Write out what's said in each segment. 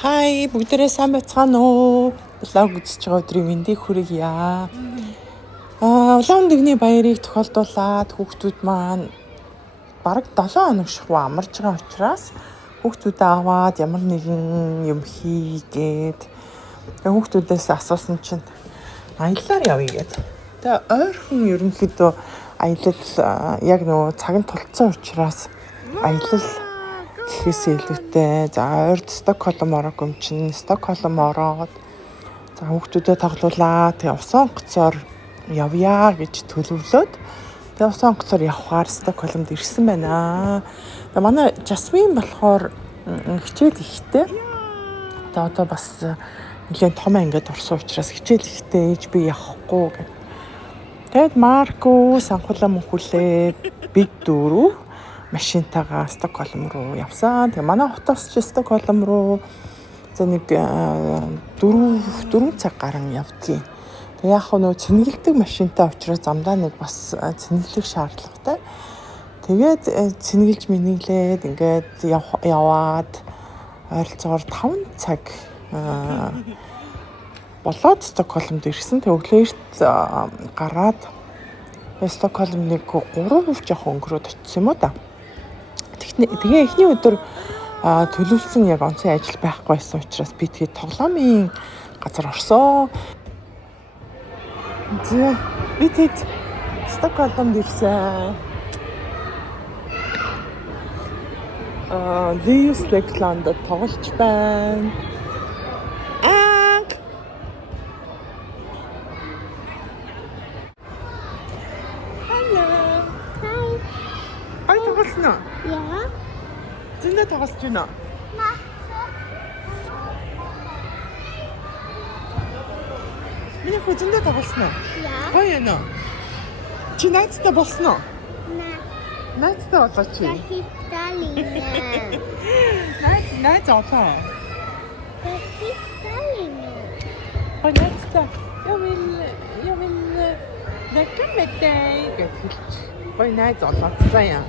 Хай, бүгдээрээ сайн байцгаана уу? Влог үзэж байгаа өдрийн мэндийг хүргье. Улаан дэгний баярыг тохиолдуулаад хүүхдүүд маань бараг 7 хоног шахуу амарж байгаа учраас хүүхдүүдээ аваад ямар нэгэн юм хийгээд хүүхдүүдээс асуусан чинь аяллаар явъя гэдэг. Тэгээ ойрхон ерөнхийдөө аялал яг нөгөө цаг нь тулцсан учраас аялал гэхээс илүүтэй за ойрд Стокгольм орох юм чинь Стокгольм ороод за хүүхдүүдэд тоглуулаад тэгээ усан онгоцоор явъя гэж төлөвлөөд тэгээ усан онгоцоор явхаар Стокгольмд ирсэн байна. Тэгээ манай Жасмин болохоор хичээл ихтэй. Тэгээ одоо бас нэгэн том ангид орсон учраас хичээл ихтэй ээж би явахгүй гэх. Тэгээд Марко санхуулаа мөнхүүлээ бид дөрөв машинтайгаа Стокгольм руу явсан. Тэгээ манай хотоос ч Стокгольм руу за нэг 4 цаг гарan явдгийг. Тэгээ яг нөө цэнгэлдэг машинтай учраас замдаа нэг бас цэнгэлэх шаардлагатай. Тэгээд цэнгэлж мэниглээд ингээд яваад ойролцоогоор 5 цаг болоод Стокгольмд ирсэн. Тэгээ өглөөрт гараад Стокгольм нэг 3 жоох өнгөрөөд очсон юм уу да. Тэгээ эхний өдөр төлөвлөсөн яг онцгой ажил байхгүй байсан учраас би тэгээ тоглоомын газар орсон. За би тэгээд Стокгольмд ирсэн. Lius Lekland тоглож байна. Тоглосноо? Яа. Зөндөө тоглож байна. Миний хүү зөндөө тоглосноо? Яа. Гоё нөө. Чи найзтай болсноо? Найзтай болоо чи. Найз олоо. Ой найзтай. Jag vill leka med dig. Ой найз олоо. За яа.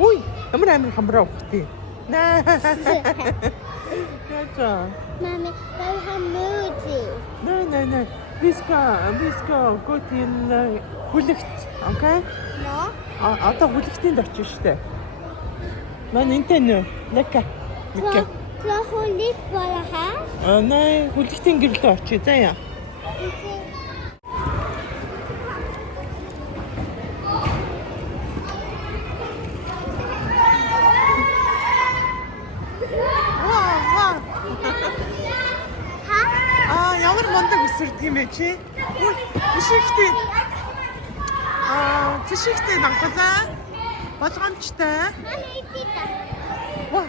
Ой, ямар амир хамраа өгтий. Наа. Яа. Mami, jag vill ha movie. Nej. Vi ska gå till Hulligt. Okej? Ja. Одоо Hulligtind очив штэ. Мань энтэй нөө. Лека. Ska Hulligt vara här? Nej, Hulligtind гэрлээ очив. За яа. Ямар мондог өсөрдөг юм бэ чи? Бишигтэй. Бишигтэй нангалаа. Болгоомжтой. Ва.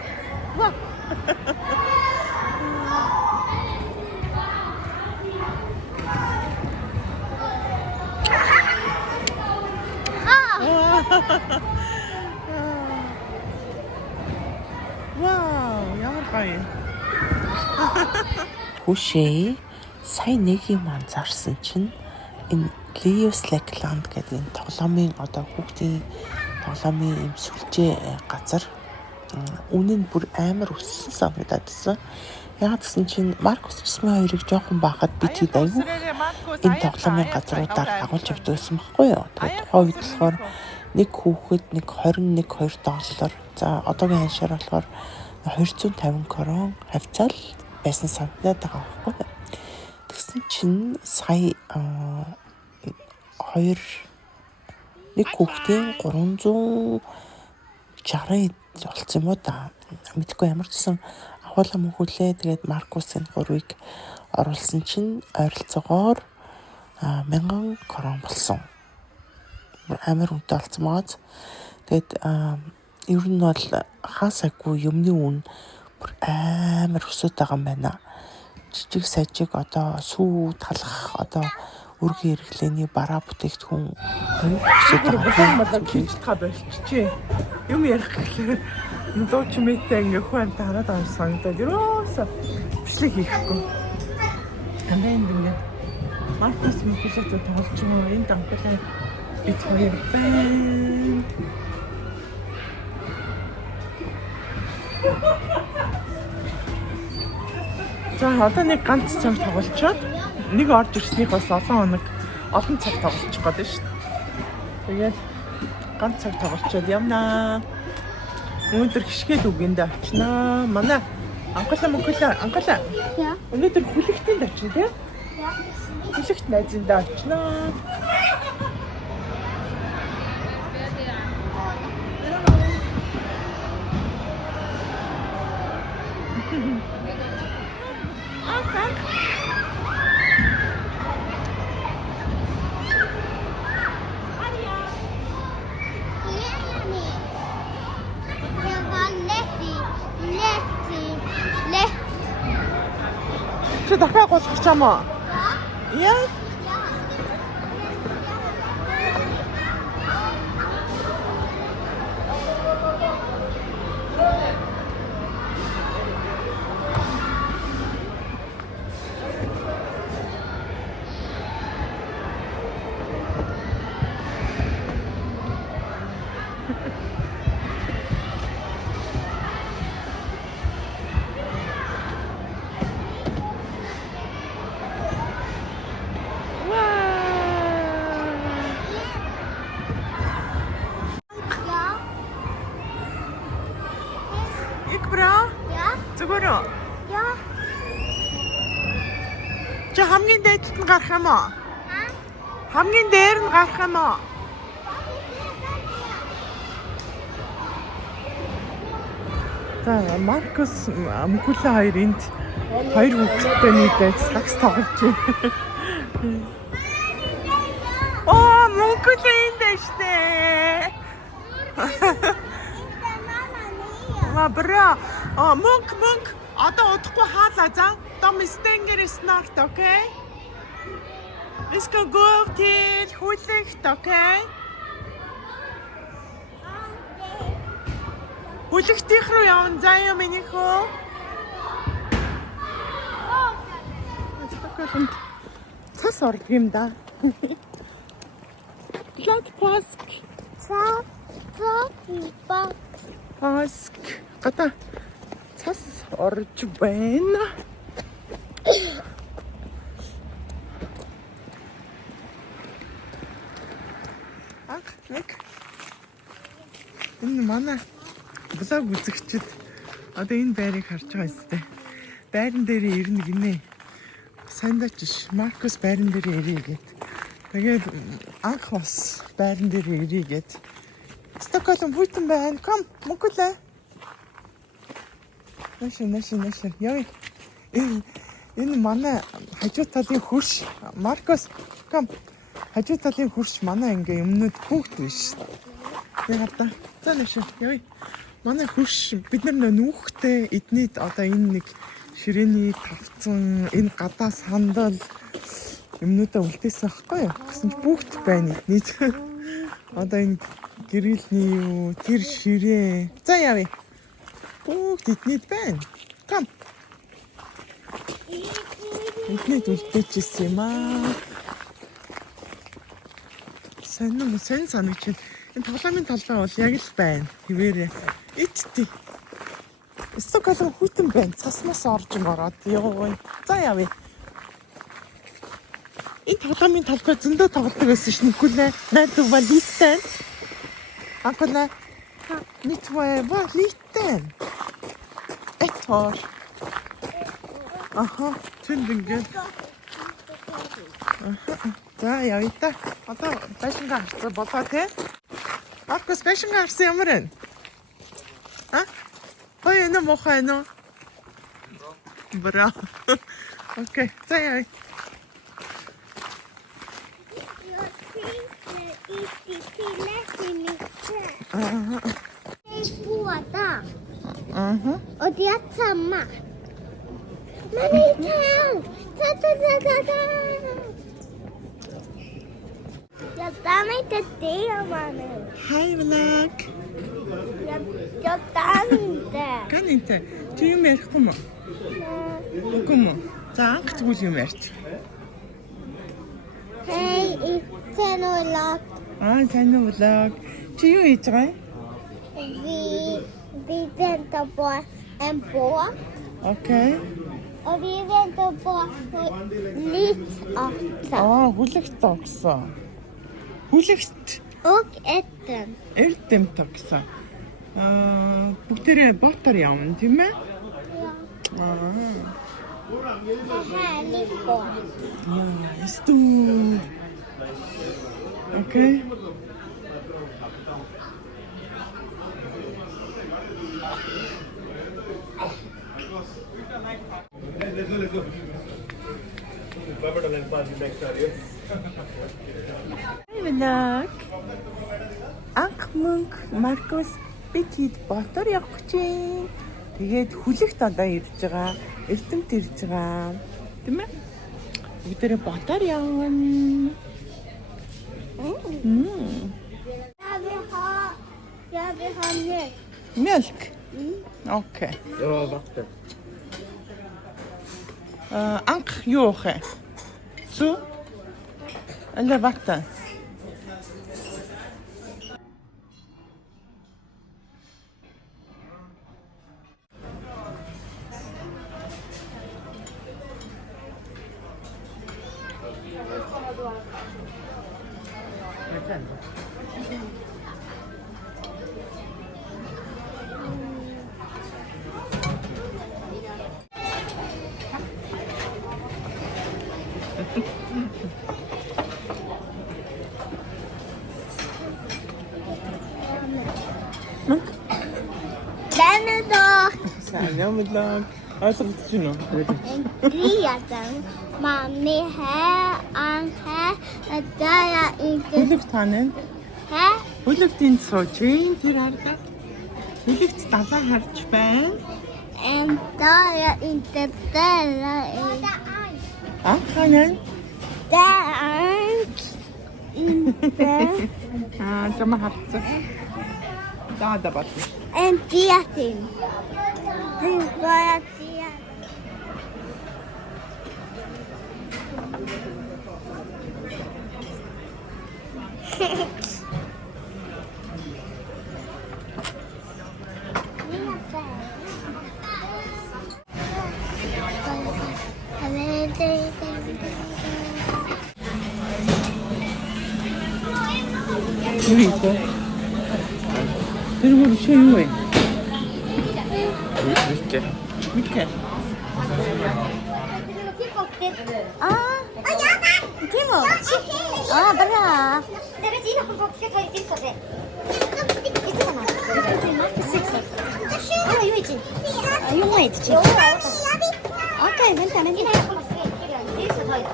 Вау, ямар гоё. Хүшээ сая нэг юм анзаарсан чинь энэ Lius Lekland гэдэг энэ тоглоомын одоо хүүхдийн тоглоомын юм сүлжээ газар үнэн бүр амар өссөн санагдадсан. Яг гэсэн чинь Маркус Жасмин хоёрыг жоохон бахад би tid айгүй энэ тоглоомын газруудаар дагуулж явдаг байсан байхгүй юу. Тэгээд тухайн үед болохоор нэг хүүхэд нэг 21 $2. За одоогийн ханшаар болохоор 250 крон хавцаал байсан санагдаад байгаа байхгүй юу. Тэгсэн чинь сая нэг хүүхдийн 360 болсон юм уу да. Мэдгүй ямар ч гэсэн ахуулаа мөнхүүлээ. Тэгээд Маркусын 3-ыг оруулсан чинь ойролцоогоор 1000 крон болсон. Амар үнэтэй болсон маа. Тэгээд ер нь бол хаасаагүй юмны үн бүр амар өсөд байгаа юм байна. Жижиг сажиг одоо сүү талах одоо өргөн хэрэглээний бараа бүтээгдэхүүн өсөд байгаа. Та болчихжээ. Юм ярих гэхээр дууч мэтэй ингээ хүн тараад байгаа санагдаад ерөөсө бичлэг хийхгүй. Амбай ингээ Маркус мөнхөлөд тоглож байгаа энэ дампалаа бид хоёр байна. За одоо нэг ганц цаг тоглолцоод нэг орж ирснийх бас олон цаг тоглолцох гэдэг шүү дээ. Тэгээд ганц цаг тоглолцоод явнаа. Өнөөдөр хишгээд үгэндээ очноо. Манай анхлаа. Ja. Өнөөдөр хүлэгтэнд очно тийм. Хүлэгт найзандаа очноо. Чи дахиад голох ч юм уу? Яа. Ik bra. Ja. Зүгээр үү? Ja. Чи хамгийн дээдд нь гарах юм уу? Ha? Хамгийн дээр нь гарах юм уу? За Маркус Мөхүлээ хоёр энд хоёр хүүхэдтэй нийлээд сакс тоглож байна. Оо, Мөхүлээ энд дэжтэй. Бра. Мөнх. Одоо удахгүй хаалаа заа. Том стенгер snart, окей? Vi ska gå till Hulikt, okej? Huliktих руу явна заяа минийхөө. Стоколонд цас ордог юм да. Лат паск. Паск. Гата цас орж байна. Нэг энэ манай блог үзэгчид одоо энэ байрыг харж байгаа юм. Байран дээр ирнэ гинэ. Сандаач Маркус байран дээр ирээ гэд. Тэгээд анх бас байран дээр ирээ гэд. Стокгольм хүйтэн байна. Ком, Мөхүлээ. Нэшин. Яа. Энэ манай хажуу талын хөрш Маркус ком. Хажуу талын хөрш манай ингээ өмнөд бүгд биш. Яг та. За нэшин. Яа. Манай хөрш бид нар нүүхтэй эднийд одоо энэ нэг ширээний тавцан энэ гадаа сандал юмнуудаа үлдээсэн байхгүй юу? Гэсэн чи бүгд байна эднийд. Одоо энэ гэрэлний юу тэр ширээ. За яа. Бүгд эднийд байна. Ком. Эднийд үлдээчихсэн юм аа. Сайн санагч. Энэ тоглоомын талбай бол яг л байна. Хിവэрэ. Итти. Стокгольм хүйтэн байна. Цаснаас орж ороод ёо. За явъя. Энэ тоглоомын талбай зөндөө тоглодог байсан ш Мөхүлээ. Найдвар литэн. Анхна. Нитвэ литэн. Этор. Аха, тэндэг. За явъя та. Одоо фэшн гарсан болоо те. Маркус фэшн гарсан ямар вэ? А? Ой, энэ мохоо энэ. Бра. Окей, за явъя. Ага. Ödeyat samma. Men inte alls. Ta. Jag tar mig inte det, mannen. Hej vlog. Jag tar inte. Kan inte. Чи юм ярихгүй мө? Үгүй мө. За анх тэгвэл юм ярьж. Hej, inte något lag. Сайн vlog. Чи юу хийж байгаа юм? Vi väntar på en båt. Okej. Och vi väntar på lite också. Хүлэгт тогсон. Хүлэгт Och ätten. эрдэм тогсон. Бүгдээрээ ботоор явна тийм ээ? Ja. Det här är lite bra. Stor. Okej. Let's go. Vlog. Анх мөнх Маркус Бикид ботоор явах гэж байна. Тэгээд хүлэгт одоо ирж байгаа. Эрдэмт ирж байгаа. Тийм ээ? Бүгдээрээ ботоор явна. Jag vill ha mjölk. Mjölk? Okej. Ja, vatten. Анх юу вэ? Сүү? Eller vatten? Den är då Selam vlog. Alltså du nu. en greten. Mammi här, an här. Där är inte Хүлэгт таnen. här. Хүлэгтийн цоочийн тэр хардаг. Хүлэгт далаа харж байна. En där är inte där. Хаnen. Där är inte Чама харцсан. Да бат. en geting. Det var jag ser. Юу юм бэ? Тэр мөр шиг юу вэ? Микэ. Timo. Bra. Regina kommer att ta ett så det. Inte samma. Юйчи. Юйчи. Окей, vänta, men innan jag kommer se det är så höjt.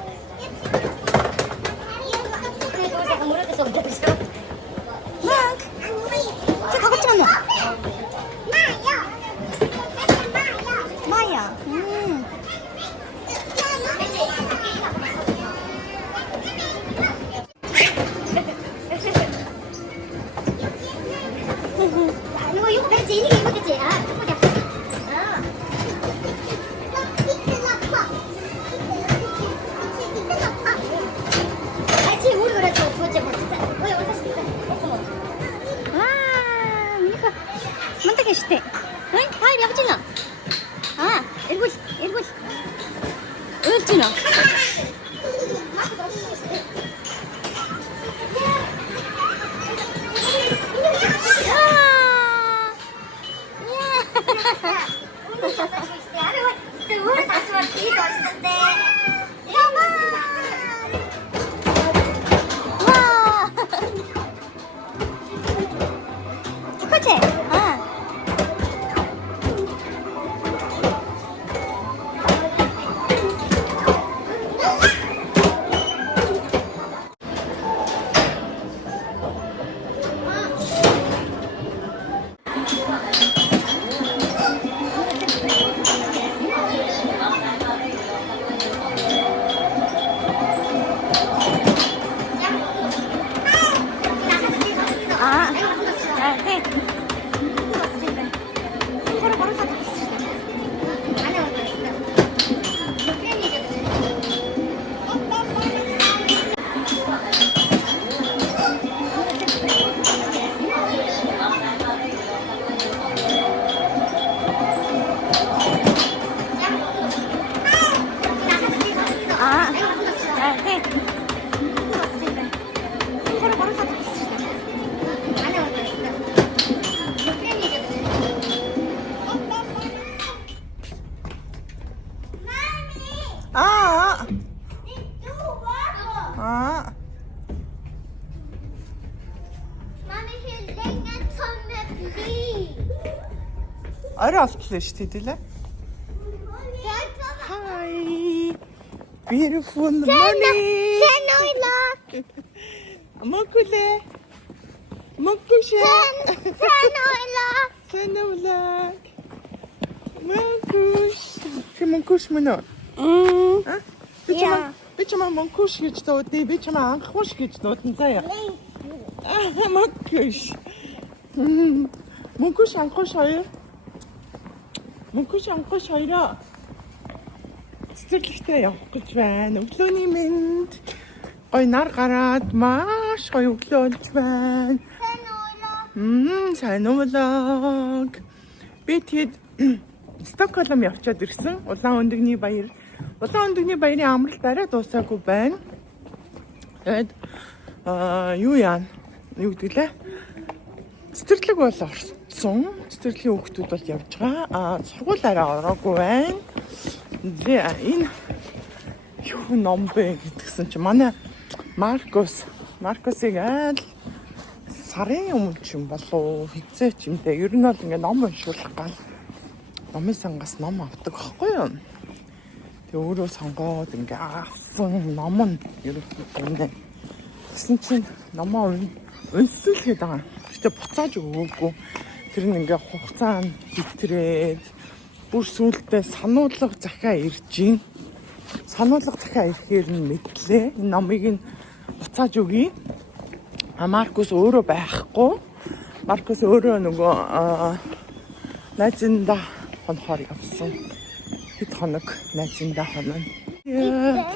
Mark. 저 다 같이 만나. 마야. 이거 왠지 이거 그치? 이거 지금 우리 그래 저 두번째 뭐 진짜 왜私진짜 Мика, смотри, что ты. Ай, я бачила. Эльгуш. Эльчина. Орой олтлоо шүү дээ лээ. Hi. Beautiful morning. Мокуле. Мокуше. Сэнэвлаа. Мокуш. Чи мокуш мөн үү? Би чамаа мокуш гэж дуудъя. Би чамаа анхууш гэж дуудсан заяа. Мокуш. Мокуш анхууш хоёр. Мокуш анхууш хоёроо. Цэцэрлэгтээ явах гэж байна. Өглөөний мэнд. Гой нар гараад маш гоё өглөө болж байна. Сайн уулаг. Би тэгэд Стокгольм явчаад ирсэн. Улаан өндөгний баяр. Улаан өндөгний баярын амралт арай дуусаагүй байна. Тэгэд юу яа? Юу гэдгэлээ? Цэцэрлэг бол орсон. Цэцэрлэгийн хүүхдүүд бол явж байгаа. Сургууль арай ороогүй байна. Энэ юу ном бэ гэдгсэн чи манай Маркосыг айл сарын өмнө ч юм болов хизээ ч юм дээ. Ер нь бол ингээ ном уншуулах гал номын сангаас ном авдаг байхгүй юу? Тэгээ өөрөө сонгоод ингээ авсан ном нь ерөнхийдөө гэсэн чинь номоо уншуулгээд байгаа. Гэтэ буцааж өгөөгүй. Тэр нь ингээ хугацаанд хэвтрээд бүр сүултээ сануулга захиа ирж гин. Сануулга захиа ирэхээр нь мэдлээ. Энэ номыг нь буцааж өгье. Маркус өөрөө байхгүй. Маркус өөрөө нөгөө найзындаа хонохоор явсан. Хэд хоног найзындаа хоноо.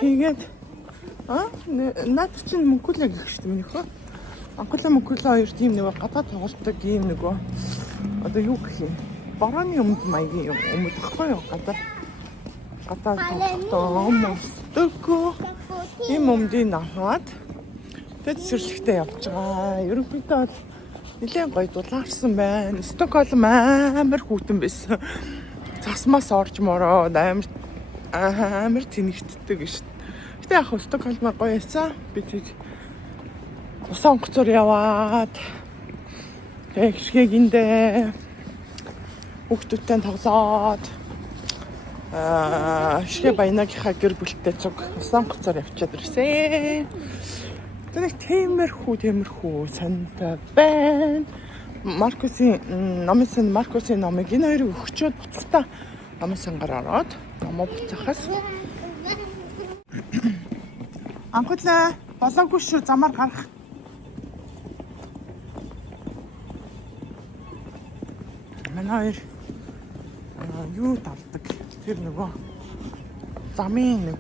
Тэгээд наад чинь мөнгөлөө гэх шүү дээ минийхөө. Анхлаа мөнгөлөө хоёр тийм нөгөө гадаад тоглолтог юм нөгөө одоо юу гэх юм? Барааны өмд маягийн өмд гэхгүй юу? Гадаад тоглолтог ийм өмдийг аваад тэгээд цэцэрлэгтээ явж байгаа. Ерөнхийдөө бол нэлээд гоё дулаарсан байна. Стокгольм амар хүүтэн байсан. Цасмаас орж мороод амар тэнэгтдэг шүү. Гэтэ яг Стокгольмаар гоё яцсан. Би тэг усан онгоцоор яваад тэг хишгээгэндээ хүүхдүүдтэй тоглоод шгэ баянагийнхаа гэр бүлтэй цуг усан онгоцоор явчаад ирсэн. Тэг тиймэрхүү сантай байна. Маркусын номыг энэ хоёрыг өгчөөд буцахтаа номын сангаар ороод номоо буцахаас анхлаа болоогүй шүү замаар гарах. Манай хоёр юу давдаг? Тэр нөгөө замын нэг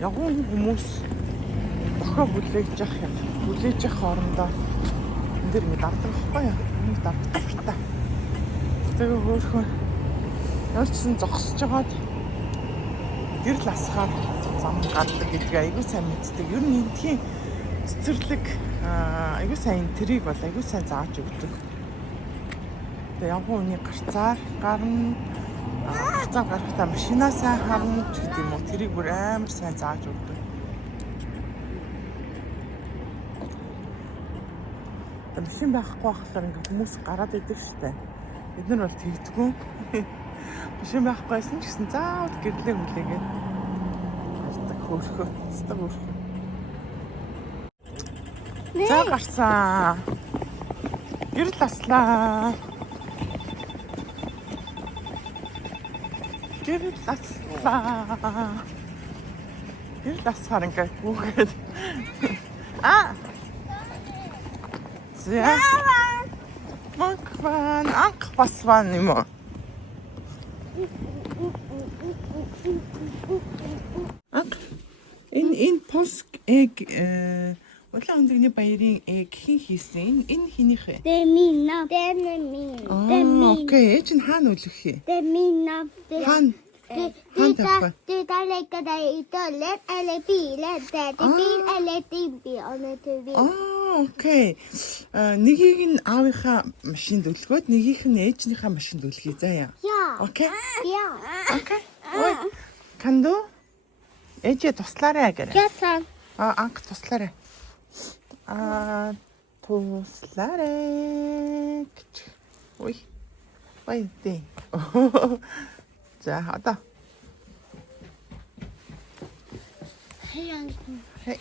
явган хүмүүс бохоо бүлээж явах хоорондоо энэ дэр ингэ давдаг байхгүй юу? Энийг давдаг шүү дээ. Тэгээ хөөхөн ялчсан зогсож байгаад гэрэл асахаар зам гардаг гэдгийг айгүй сайн мэддэг. Ер нь эндхийн цэцэрлэг айгүй сайн интерийг бол айгүй сайн зааж өгдөг. Тэгээ явган үний гарцаар гарна. Гарцаа гарахтаа машинаасаа харна ч гэдэг юм уу. Тэрийг бүр амар сайн зааж өгдөг. Машин байхгүй байхлаар ингээ хүмүүс гараад идэв штэ. Бид нар бол тэгдэггүй. Машин байхгүйсэн ч гэсэн заавал гэрлээ хүлээгээд алдаг хөөрхөө. Стаг хөөрхөө. За гарцаа. Гэрэл аслаа. Гэрэл асахаар ингээ гүгээд. За. Макван анх басван юм уу? Энэ поск эг улаан өндөгний баярын эг хэн хийсэн? Энэ хинийх вэ? Демина. Окей, чинь хаана үлгэх юм? Демина. Хаана? Det der ligger der i døllen, eller bilen, det er bil, eller din bil, og det er bil. Окей. Нэгийг нь аавынхаа машинд үлгөөд нёгийнх нь ээжнийхээ машинд үлгье заяа. Окей. Окей. Ой. Канду? Ээжээ туслаарай гэрэ. Яасан. Анх туслаарай. Туслаарай. Ой. Баяртай. За одоо. Хаяа. Хей.